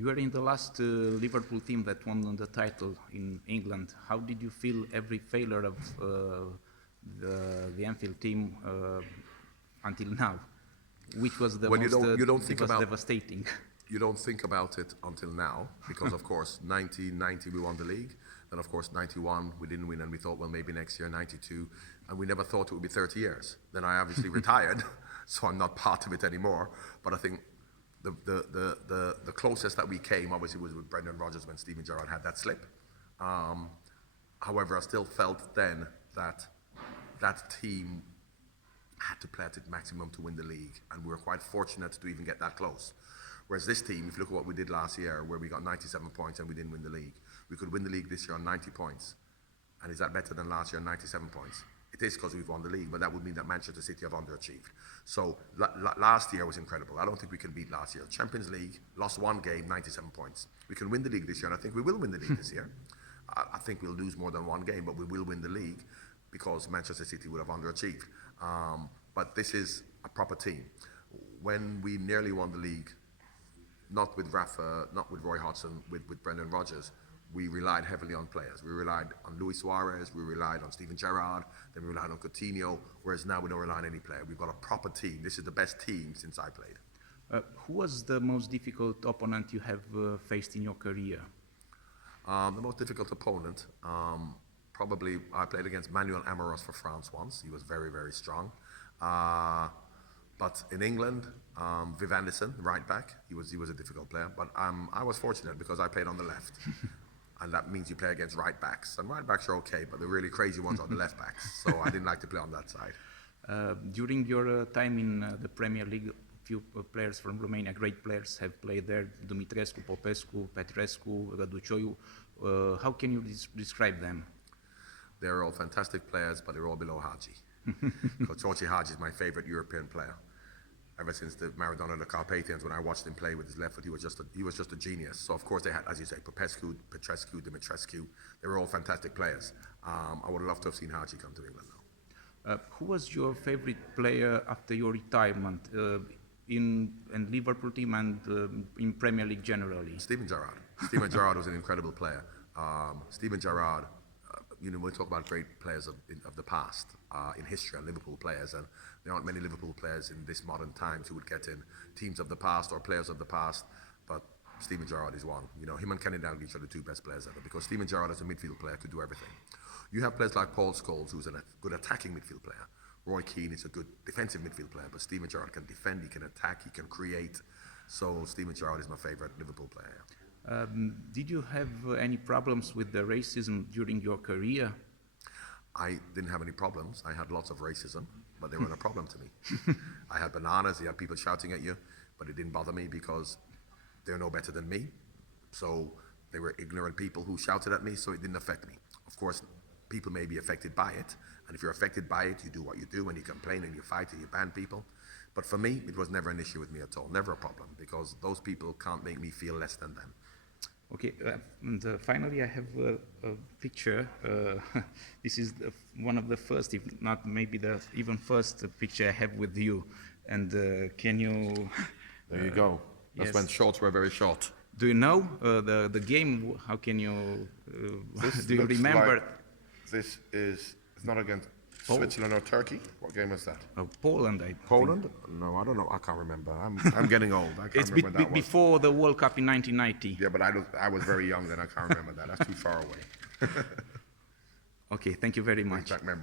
You were in the last Liverpool team that won the title in England. How did you feel every failure of the Anfield team until now? Which was the most devastating? You don't think about it until now, because of course 1990 we won the league, then of course 91 we didn't win, and we thought, well, maybe next year 92, and we never thought it would be 30 years. Then I obviously retired, so I'm not part of it anymore. But I think the closest that we came obviously was with Brendan Rodgers when Steven Gerrard had that slip. However, I still felt then that that team had to play at its maximum to win the league, and we were quite fortunate to even get that close. Whereas this team, if you look at what we did last year, where we got 97 points and we didn't win the league, we could win the league this year on 90 points. And is that better than last year on 97 points? It is, because we've won the league, but that would mean that Manchester City have underachieved. So last year was incredible. I don't think we can beat last year. Champions League, lost one game, 97 points. We can win the league this year, and I think we will win the league this year. I think we'll lose more than one game, but we will win the league because Manchester City would have underachieved. But this is a proper team. When we nearly won the league, not with Rafa, not with Roy Hodgson, with Brendan Rodgers, we relied heavily on players. We relied on Luis Suarez, we relied on Steven Gerrard, then we relied on Coutinho, whereas now we don't rely on any player. We've got a proper team. This is the best team since I played. Who was the most difficult opponent you have faced in your career? The most difficult opponent, probably I played against Manuel Amoros for France once. He was very, very strong. But in England, Viv Anderson, right back, he was a difficult player. But I was fortunate because I played on the left. And that means you play against right backs. And right backs are okay, but the really crazy ones are the left backs. So I didn't like to play on that side. During your time in the Premier League, a few players from Romania, great players, have played there. Dumitrescu, Popescu, Petrescu, Raducioiu. How can you describe them? They're all fantastic players, but they're all below Hagi. Because Georgie Hagi is my favorite European player. Ever since the Maradona and the Carpathians, when I watched him play with his left foot, he was just a genius. So of course they had, as you say, Popescu, Petrescu, Dumitrescu. They were all fantastic players. I would love to have seen Hagi come to England now. Who was your favorite player after your retirement in Liverpool team and in Premier League generally? Steven Gerrard. Steven Gerrard was an incredible player. Steven Gerrard, we talk about great players of the past in history, and Liverpool players, and there aren't many Liverpool players in this modern times who would get in teams of the past or players of the past, but Steven Gerrard is one. Him and Kenny Dalglish are the two best players ever, because Steven Gerrard as a midfield player could do everything. You have players like Paul Scholes, who's a good attacking midfield player. Roy Keane is a good defensive midfield player, but Steven Gerrard can defend, he can attack, he can create. So Steven Gerrard is my favorite Liverpool player. Did you have any problems with the racism during your career? I didn't have any problems. I had lots of racism, but they weren't a problem to me. I had bananas, you had people shouting at you, but it didn't bother me because they're no better than me. So they were ignorant people who shouted at me, so it didn't affect me. Of course, people may be affected by it, and if you're affected by it, you do what you do, and you complain and you fight and you ban people. But for me, it was never an issue with me at all, never a problem, because those people can't make me feel less than them. Okay, and finally I have a picture. This is one of the first, if not maybe the even first picture I have with you. And can you... There you go. That's yes. When shorts were very short. Do you know the game? How can you... do you remember? Like this is, it's not against Switzerland or Turkey? What game is that? Poland, I think. Poland? No, I don't know. I can't remember. I'm getting old. I can't remember that before the World Cup in 1990. Yeah, but I was very young then. I can't remember that. That's too far away. Okay, thank you very much.